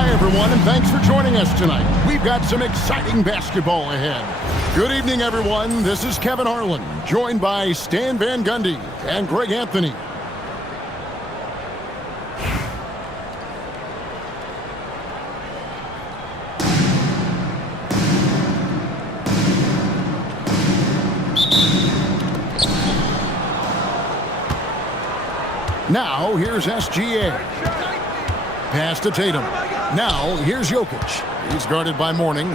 Hi, everyone, and thanks for joining us tonight. We've got some exciting basketball ahead. Good evening, everyone. This is Kevin Harlan, joined by Stan Van Gundy and Greg Anthony. Now, here's SGA. Pass to Tatum. Now, here's Jokic. He's guarded by Mourning.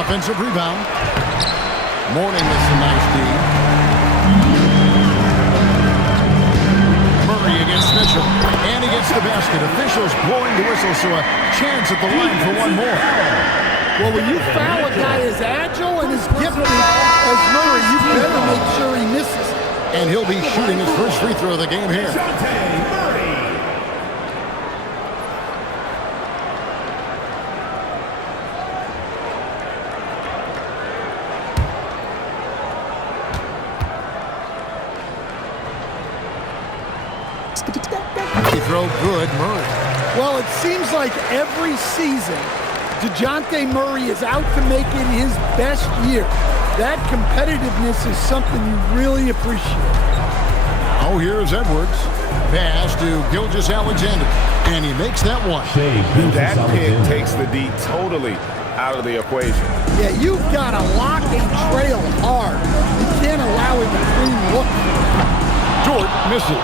Offensive rebound. Mourning with some nice D. Murray against Mitchell. And he gets the basket. Officials blowing the whistle, so a chance at the line for one more. Well, when you foul a guy as agile and as gifted as Murray, you better make sure he misses. And he'll be shooting his first free throw of the game here. He throw good, Murray. Well, it seems like every season, DeJounte Murray is out to make it his best year. That competitiveness is something you really appreciate. Oh, here's Edwards. Pass to Gilgeous-Alexander. And he makes that one. That pick takes the D totally out of the equation. Yeah, you've got to lock and trail hard. You can't allow him to clean look. Dort misses.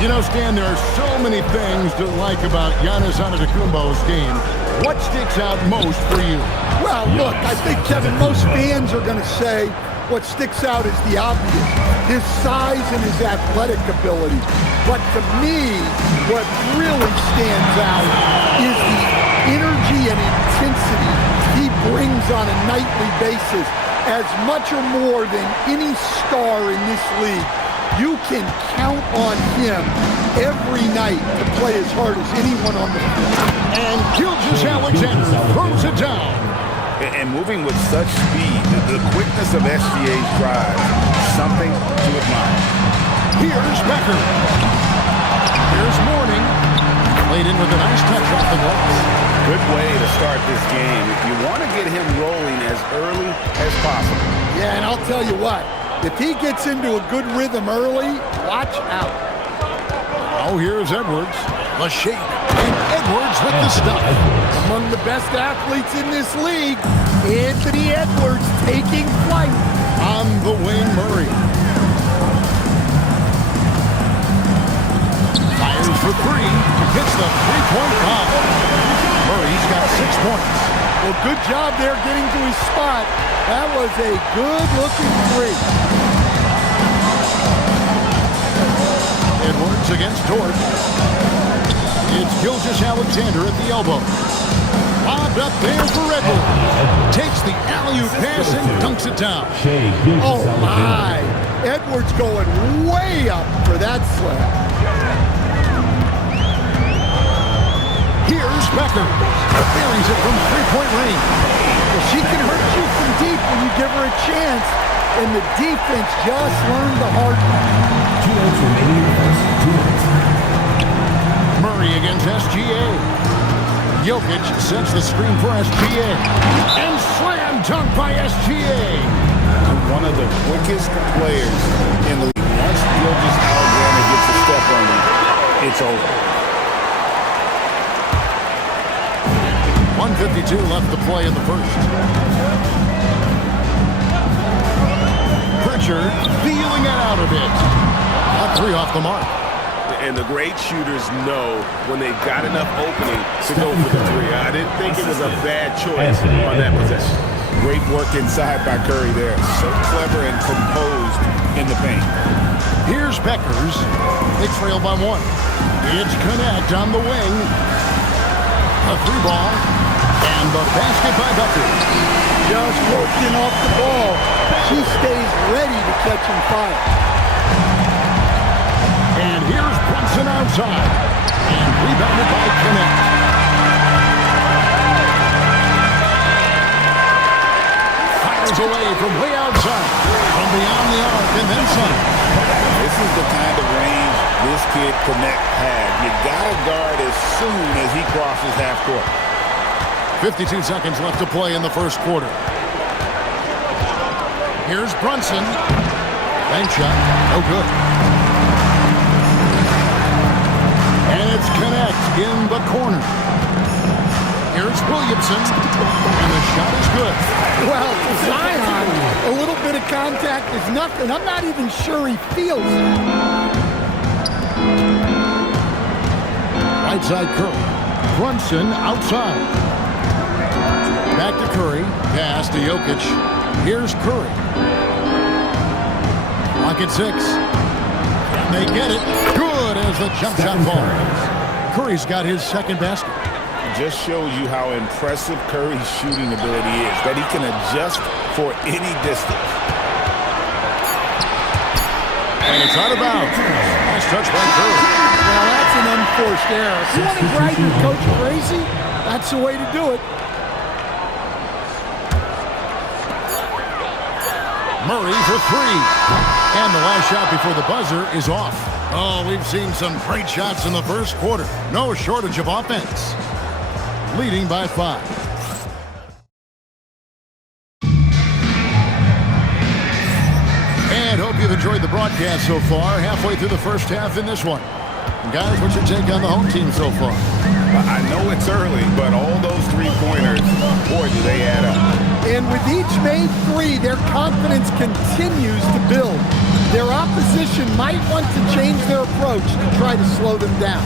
You know, Stan, there are so many things to like about Giannis Antetokounmpo's game. What sticks out most for you? Well, look, I think, Kevin, most fans are going to say what sticks out is the obvious, his size and his athletic ability. But to me, what really stands out is the energy and intensity he brings on a nightly basis, as much or more than any star in this league. You can count on him every night to play as hard as anyone on the field. And Gilgeous-Alexander throws it down. And moving with such speed, the quickness of SGA's drive, something to admire. Here's Becker. Here's Mourning. Played in with a nice touch off the glass. Good way to start this game. You want to get him rolling as early as possible. Yeah, and I'll tell you what. If he gets into a good rhythm early, watch out. Oh, here's Edwards. The shake. And Edwards with the stuff. Among the best athletes in this league, Anthony Edwards taking flight. On the wing, Murray. Fires for three. Hits the three-point bomb. Murray's got 6 points. Well, good job there getting to his spot. That was a good-looking three. Edwards against Dort. It's Gilgeous-Alexander at the elbow. Lobbed up there for Edwards. Takes the alley-oop pass and dunks it down. Oh, my. Edwards going way up for that slam. Here's Becker. Buries it from three-point range. Well, she can hurt you from deep when you give her a chance, and the defense just learned the hard way. 2 minutes remaining in the first. 2 minutes. Murray against SGA. Jokic sets the screen for SGA. And slam dunk by SGA. One of the quickest players in the league. Once Gilgeous-Alexander gets a step on him, it's over. 1:52 left to play in the first. Pritchard feeling it out a bit. A three off the mark. And the great shooters know when they've got enough opening to go for the three. I didn't think it was a bad choice on that possession. Great work inside by Curry there. So clever and composed in the paint. Here's Beckers. They trail by 1. It's Connect on the wing. A three ball. And the basket by Becker. Just working off the ball. She stays ready to catch and fire. And here's Brunson outside. And rebounded by Connect. Fires away from way outside. From beyond the arc and then some. This is the kind of range this kid connect pad. You got to guard as soon as he crosses half court. 52 seconds left to play in the first quarter. Here's Brunson. Bank shot. No good. And it's Connect in the corner. Here's Williamson. And the shot is good. Well, to Zion, a little bit of contact is nothing. I'm not even sure he feels it. Right side Curry. Brunson outside. Back to Curry. Pass to Jokic. Here's Curry. Lock at 6. And they get it. Good as the jump shot falls. Curry's got his second basket. Just shows you how impressive Curry's shooting ability is, that he can adjust for any distance. And it's out of bounds. Nice touch by Curry. Well, that's an unforced error. If you want to drive your coach crazy, that's the way to do it. Murray for 3. And the last shot before the buzzer is off. Oh, we've seen some great shots in the first quarter. No shortage of offense. Leading by 5. And hope you've enjoyed the broadcast so far. Halfway through the first half in this one. And guys, what's your take on the home team so far? I know it's early, but all those three-pointers, boy, do they add up. And with each made 3, their confidence continues to build. Their opposition might want to change their approach to try to slow them down.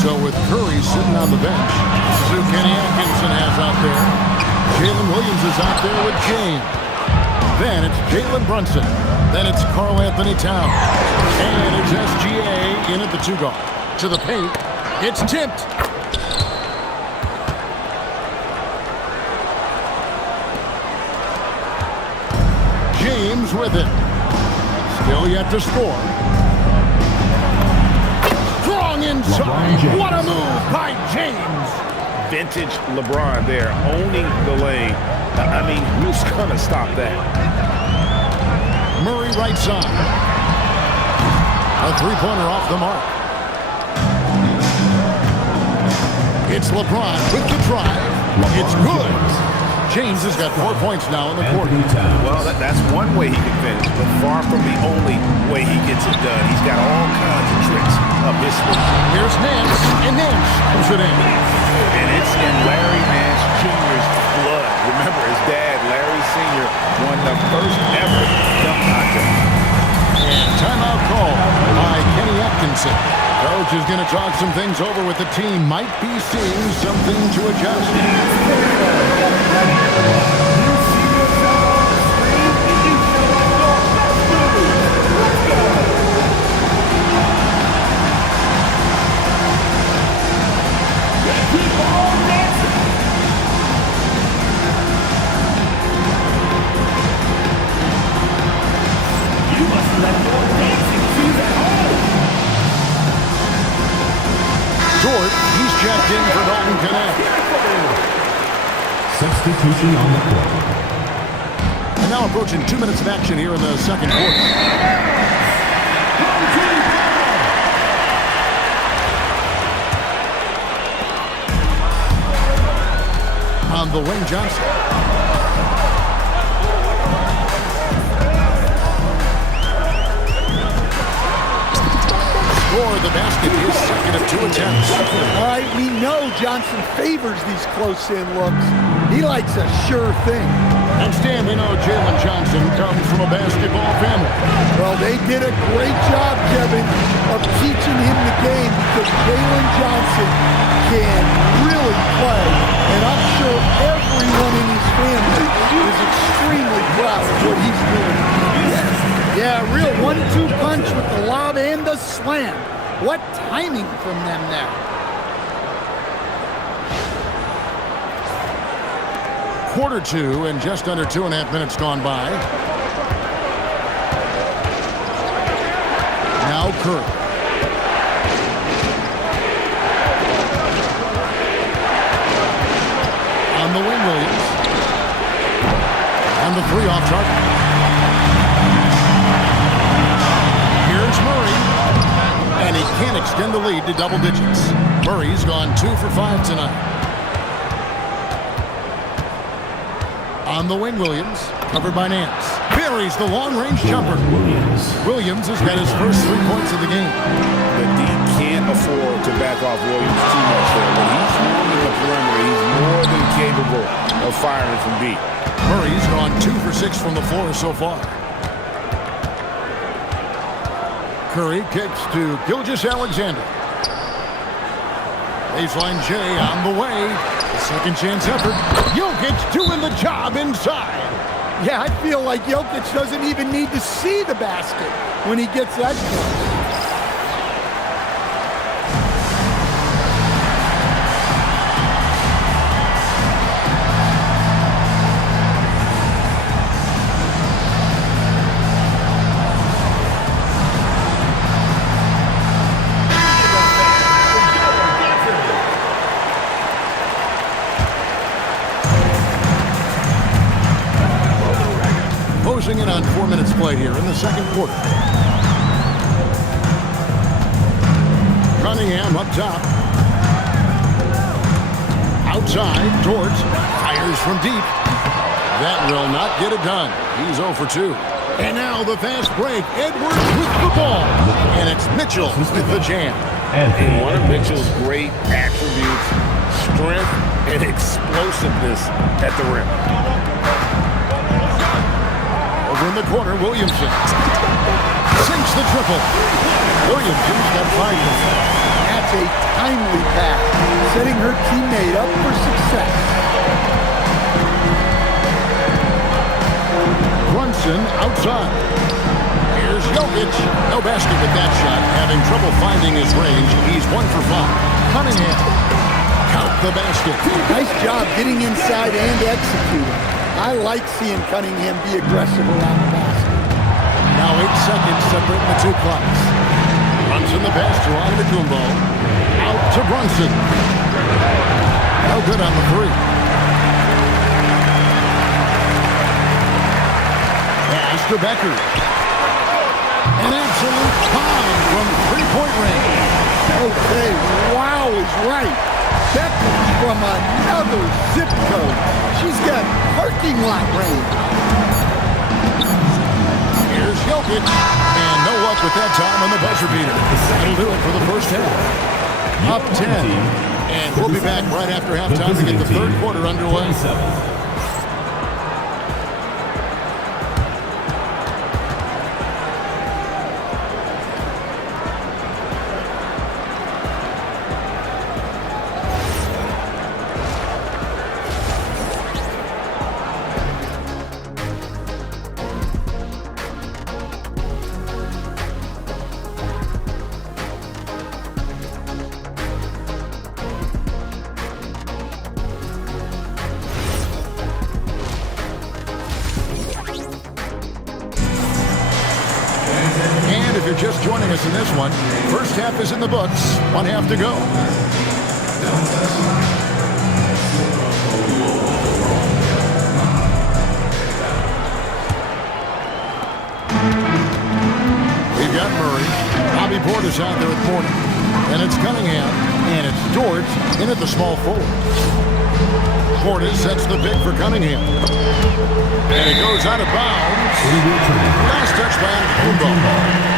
So with Curry sitting on the bench, this is who Kenny Atkinson has out there. Jalen Williams is out there with James. Then it's Jalen Brunson. Then it's Karl Anthony Towns. And it's SGA in at the 2-guard. To the paint. It's tipped. James with it. Still yet to score. Strong inside. What a move by James. Vintage LeBron there, owning the lane. I mean, who's going to stop that? Murray right side. A three-pointer off the mark. It's LeBron with the drive. It's good. James has got 4 points now in the quarter. Well, that's one way he can finish, but far from the only way he gets it done. He's got all kinds of tricks up his sleeve. Here's Nance, and Nance comes it in. And it's in Larry Nance Jr.'s blood. Remember, his dad, Larry Sr., won the first ever dunk contest. And timeout call by Kenny Atkinson. Coach is going to talk some things over with the team. Might be seeing something to adjust. Short, he's checked in for Dalton Connect. Substitution on the court. And now approaching 2 minutes of action here in the second quarter. On the wing, Johnson. Score the basket, his second of 2 attempts. All right, we know Johnson favors these close-in looks. He likes a sure thing. And Stan, we know Jalen Johnson comes from a basketball family. Well, they did a great job, Kevin, of teaching him the game because Jalen Johnson can really play. And I'm sure everyone in his family is extremely proud of what he's doing. Yeah, real 1-2 punch with the lob and the slam. What timing from them there. Quarter 2 and just under 2.5 minutes gone by. Now Curry. On the wing, Williams. And the 3 off target. Here's Murray. And he extend the lead to double digits. Murray's gone 2 for 5 tonight. On the wing, Williams, covered by Nance. Buries the long-range jumper. Williams has got his first 3 points of the game. The D can't afford to back off Williams too much there. When he's roaming the perimeter, he's more than capable of firing from deep. Murray's gone 2 for 6 from the floor so far. Curry kicks to Gilgeous-Alexander. Baseline J on the way. Second chance effort. Jokic doing the job inside. Yeah, I feel like Jokic doesn't even need to see the basket when he gets that close. Closing in on 4 minutes play here in the second quarter. Cunningham up top. Outside, George fires from deep. That will not get it done. He's 0 for 2. And now the fast break. Edwards with the ball. And it's Mitchell with the jam. And one of Mitchell's great attributes, strength and explosiveness at the rim. In the corner, Williamson sinks the triple. Williamson's got 5 points. That's a timely pass, setting her teammate up for success. Brunson outside. Here's Jokic. No basket with that shot. Having trouble finding his range. He's 1 for 5. Cunningham. Count the basket. Nice job getting inside and executing. I like seeing Cunningham be aggressive around the basket. Now 8 seconds separating the 2 clocks. Brunson the pass to Antetokounmpo. Out to Brunson. No good on the 3. Pass to Becker. An absolute bomb from 3-point range. Okay, wow is right. Becker's from another zip code. She's got parking lot range. Here's Jokic. And no luck with that time on the buzzer beater. That'll do it for the first half. Up 10. And we'll be back right after halftime to get the third quarter underway. If you're just joining us in this one, first half is in the books. 1 half to go. We've got Murray. Bobby Portis out there at corner. And it's Cunningham. And it's George in at the small forward. Portis sets the pick for Cunningham. And it goes out of bounds. Last touch by Antetokounmpo.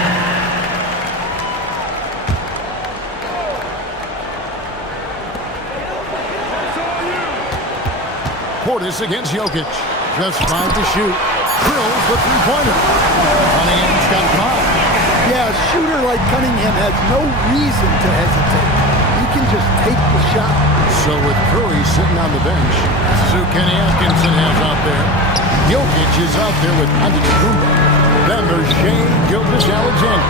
Portis against Jokic. Just 5 to shoot. Drills the 3-pointer. Cunningham's got 5. Yeah, a shooter like Cunningham has no reason to hesitate. He can just take the shot. So with Curry sitting on the bench, Kenny Atkinson has out there. Jokic is out there with Antetokounmpo. Then there's Shea Gilgeous-Alexander.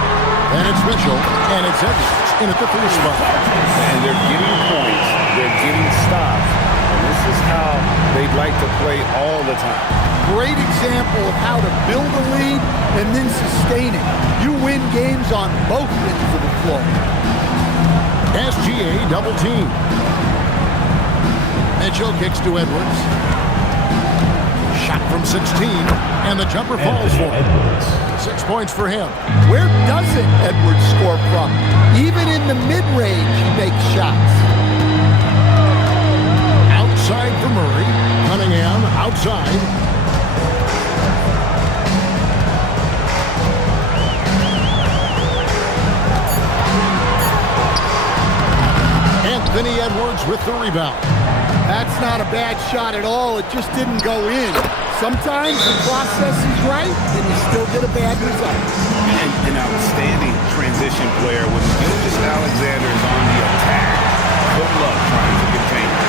And it's Mitchell. And it's Edwards in at the 3 spot. And they're getting points. They're getting stops. And this is how they'd like to play all the time. Great example of how to build a lead and then sustain it. You win games on both ends of the floor. SGA double team. Mitchell kicks to Edwards. Shot from 16, and the jumper falls for him. 6 points for him. Where doesn't Edwards score from? Even in in the mid-range, he makes shots. Outside for Murray. Cunningham outside. Anthony Edwards with the rebound. That's not a bad shot at all. It just didn't go in. Sometimes the process is right, and you still get a bad result. And an outstanding transition player when Gilgeous-Alexander is on the attack. Good luck trying to contain him.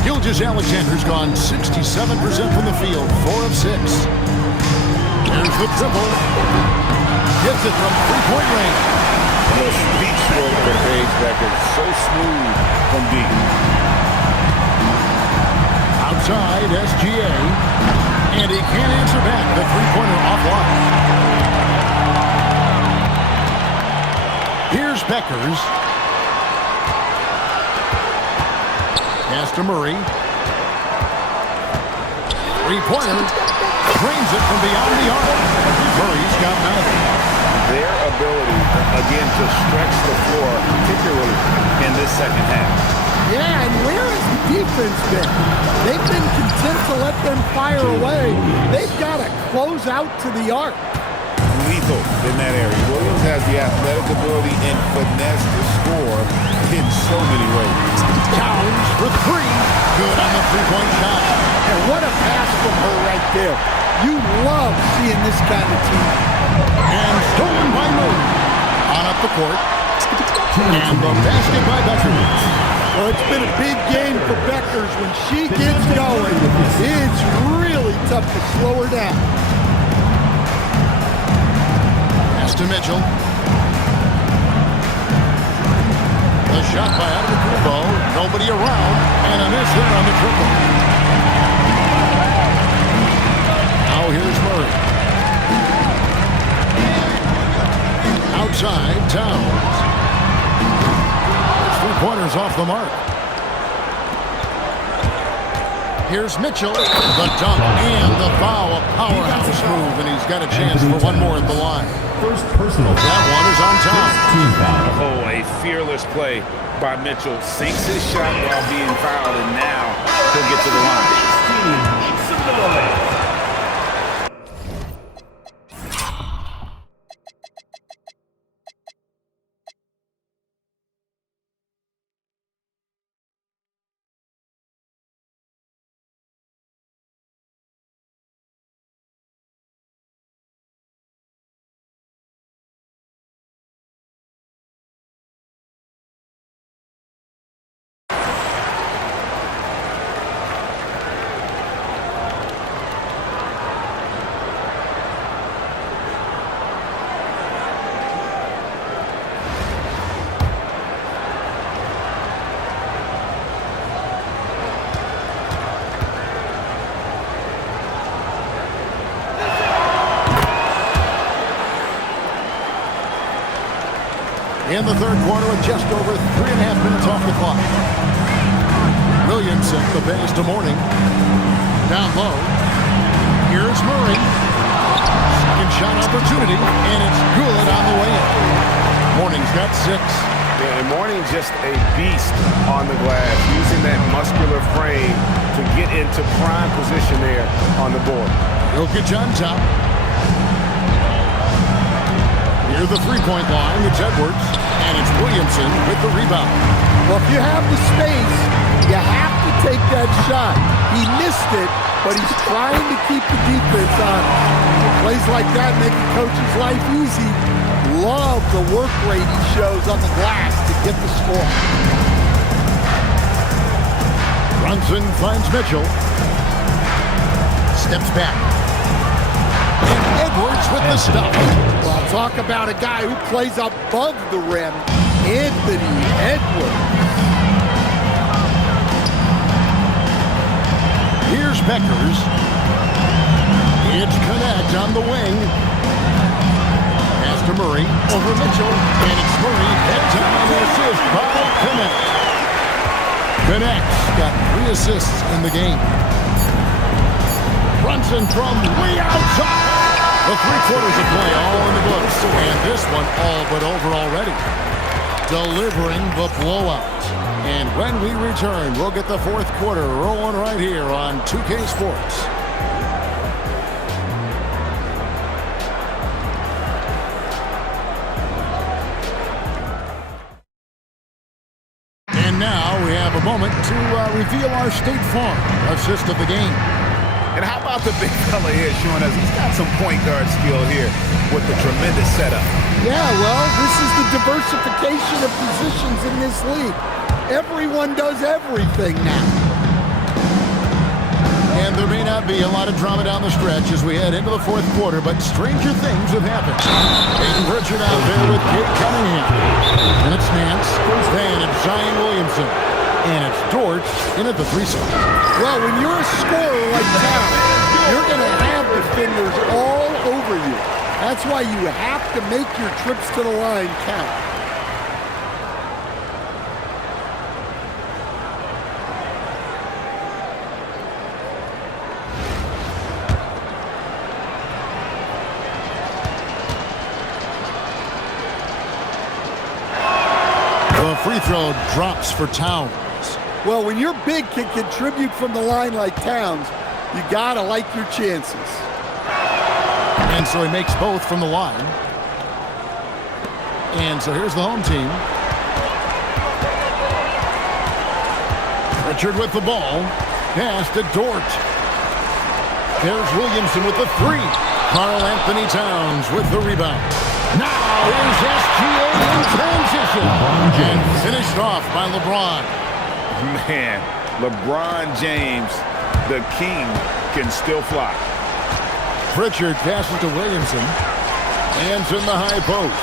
Gilgeous-Alexander's gone 67% from the field, 4 of 6. There's the triple. Gets it from three-point range. The speed stroke for Paige Becker, so smooth from deep. Outside, SGA. And he can't answer back. The three-pointer offline. Here's Beckers. Pass to Murray. Three-pointer. Drains it from beyond the arc. Murray's got 9. Their ability, again, to stretch the floor, particularly in this second half. Yeah, and where has the defense been? They've been content to let them fire away. They've got to close out to the arc. Lethal in that area. Williams has the athletic ability and finesse to score in so many ways. Towns for 3. Good on the three-point shot. And what a pass from her right there. You love seeing this kind of team. And stolen by Murray. On up the court. And the basket by Beckers. Well, it's been a big game for Beckers. When she gets going, it's really tough to slow her down. Pass to Mitchell. The shot by Adetokounmpo. Nobody around. And a miss there on the triple. Now here's Murray. Outside, Towns. His three-pointers off the mark. Here's Mitchell. The dunk and the foul. A powerhouse move, and he's got a chance for one more at the line. First personal. That one is on top. Team foul. Oh, a fearless play by Mitchell. Sinks his shot while being fouled, and now he'll get to the line. In the third quarter with just over 3.5 minutes off the clock. Williamson, the base to Mourning. Down low. Here's Murray. Second shot opportunity, and it's good on the way in. Mourning's got 6. Yeah, and Mourning just a beast on the glass, using that muscular frame to get into prime position there on the board. Jokic on top. Near the three-point line, it's Edwards, and it's Williamson with the rebound. Well, if you have the space, you have to take that shot. He missed it, but he's trying to keep the defense on. Plays like that make a coach's life easy. Love the work rate he shows on the glass to get the score. Brunson finds Mitchell. Steps back. And Edwards with the stop. Well, talk about a guy who plays above the rim, Anthony Edwards. Here's Speckers. It's Connect on the wing. Pass to Murray. Over Mitchell. And it's Murray. Head-time assist by Connect. Connect's got 3 assists in the game. Brunson from way outside. The 3 quarters of play all in the books. And this one all but over already. Delivering the blowout. And when we return, we'll get the 4th quarter rolling right here on 2K Sports. And now we have a moment to reveal our State Farm assist of the game. And how about the big fella here showing us he's got some point guard skill here with the tremendous setup. Yeah, well, this is the diversification of positions in this league. Everyone does everything now. And there may not be a lot of drama down the stretch as we head into the 4th quarter, but stranger things have happened. Aiden Pritchard out there with Kate Cunningham. And it's Nance. Then it's Zion Williamson. And it's Dort in at the 3 spot. Well, when you're a scorer like that, you're going to have defenders all over you. That's why you have to make your trips to the line count. The free throw drops for Towns. Well, when your big can contribute from the line like Towns, you got to like your chances. And so he makes both from the line. And so here's the home team. Pritchard with the ball. Pass to Dort. There's Williamson with the 3. Karl Anthony Towns with the rebound. Now is SGA in transition. And finished off by LeBron. Man, LeBron James, the king, can still fly. Pritchard passes to Williamson. Hands in the high post.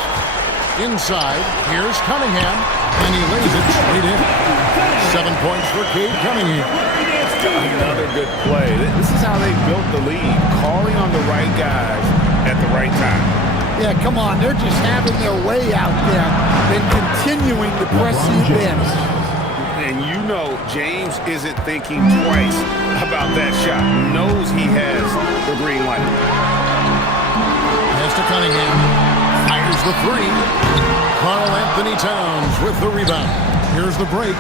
Inside, here's Cunningham. And he lays it straight in. 7 points for Cade Cunningham. Another good play. This is how they built the lead. Calling on the right guys at the right time. Yeah, come on. They're just having their way out there and continuing to press the advantage. And you know James isn't thinking twice about that shot. Knows he has the green light. Pass to Cunningham. Fires the 3. Karl Anthony Towns with the rebound. Here's the break.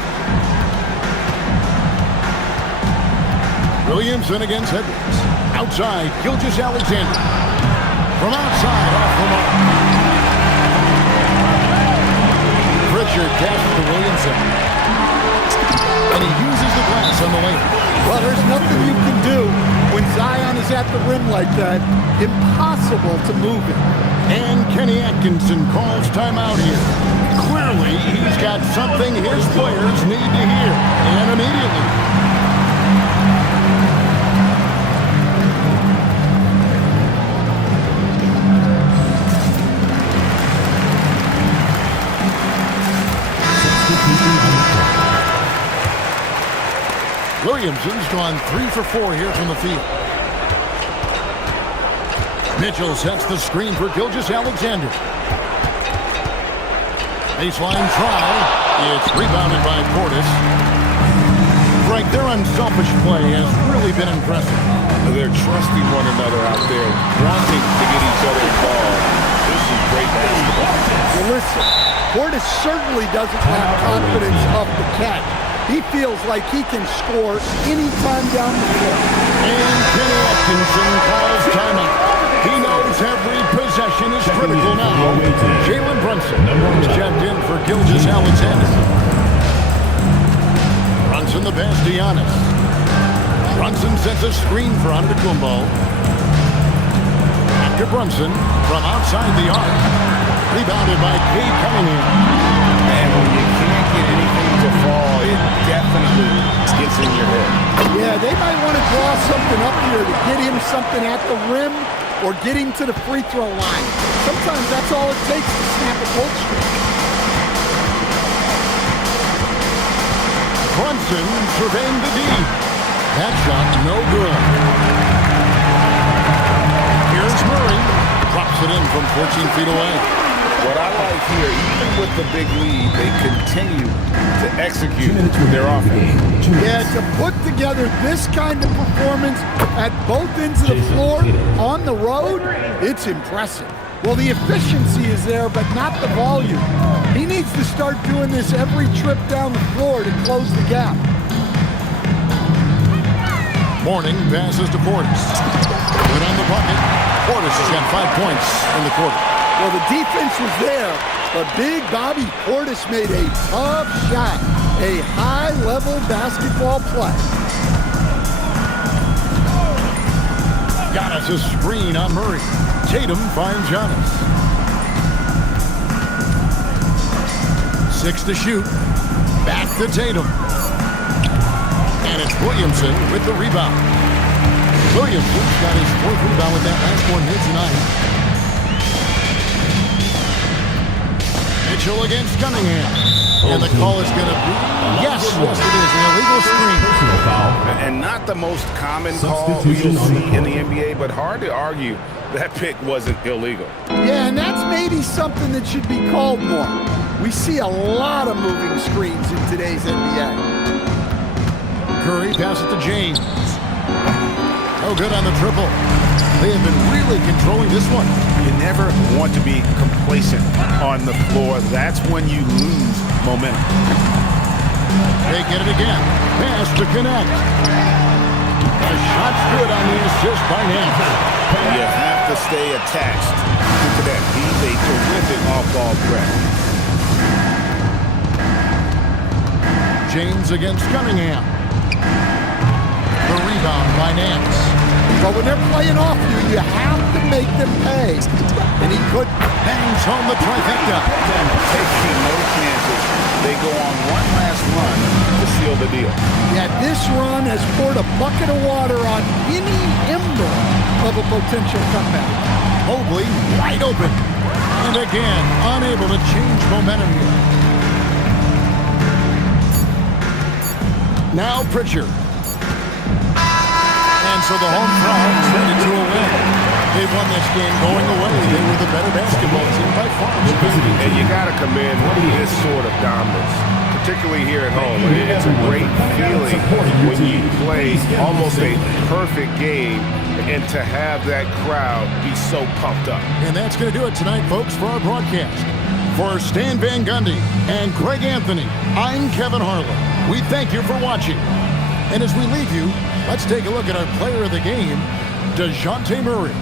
Williamson against Edwards. Outside, Gilgeous-Alexander. From outside, off the mark. Pritchard passes to Williamson. And he uses the glass on the lane. Well, there's nothing you can do when Zion is at the rim like that. Impossible to move it. And Kenny Atkinson calls timeout here. Clearly, he's got something his players need to hear. And immediately. Williamson's gone 3 for 4 here from the field. Mitchell sets the screen for Gilgeous-Alexander. Baseline try. It's rebounded by Portis. Frank, their unselfish play has really been impressive. They're trusting one another out there, wanting to get each other involved. This is great basketball. Well, listen, Portis certainly doesn't have confidence up the catch. He feels like he can score anytime down the floor. And Kenny Atkinson calls timeout. He knows every possession is critical now. Jalen Brunson is checked in for Gilgeous-Alexander. Brunson the pass to Giannis. Brunson sets a screen for Antetokounmpo. After Brunson from outside the arc. Rebounded by Cade Cunningham. And when you can't get anything to fall, it definitely gets in your head. Yeah, they might want to draw something up here to get him something at the rim or get him to the free throw line. Sometimes that's all it takes to snap a cold streak. Brunson surveying the D. That shot, no good. Here's Murray. Drops it in from 14 feet away. What I like here, even with the big lead, they continue to execute their offense. Yeah, to put together this kind of performance at both ends of the floor on the road, it's impressive. Well, the efficiency is there, but not the volume. He needs to start doing this every trip down the floor to close the gap. Morning passes to Portis. Good on the bucket. Portis has got 5 points in the quarter. Well, the defense was there, but big Bobby Portis made a tough shot. A high-level basketball play. Giannis a screen on Murray. Tatum finds Giannis. 6 to shoot. Back to Tatum. And it's Williamson with the rebound. Williamson got his 4th rebound with that last one here tonight. Mitchell against Cunningham. And the call is going to be, yes, it is, an illegal screen. Personal foul. And not the most common call you'll see in the NBA, but hard to argue that pick wasn't illegal. Yeah, and that's maybe something that should be called more. We see a lot of moving screens in today's NBA. Curry passes it to James. No good on the triple. They have been really controlling this one. You never want to be complacent on the floor. That's when you lose momentum. They get it again. Pass to connect. The shot's good on the assist by Nance. You have to stay attached to connect. He's a terrific off-ball threat. James against Cunningham. The rebound by Nance. But when they're playing off you, you have to make them pay. And he could. Bangs home the trifecta. Taking no chances. They go on one last run to seal the deal. Yeah, this run has poured a bucket of water on any ember of a potential comeback. Mobley wide open. And again, unable to change momentum here. Now Pritchard. And so the home crowd headed to a win. They won this game going away. They were the better basketball team by far. And you got to commend this sort of dominance, particularly here at home. It's a great feeling when you play almost a perfect game and to have that crowd be so pumped up. And that's going to do it tonight, folks, for our broadcast. For Stan Van Gundy and Greg Anthony, I'm Kevin Harlan. We thank you for watching. And as we leave you, let's take a look at our player of the game, DeJounte Murray.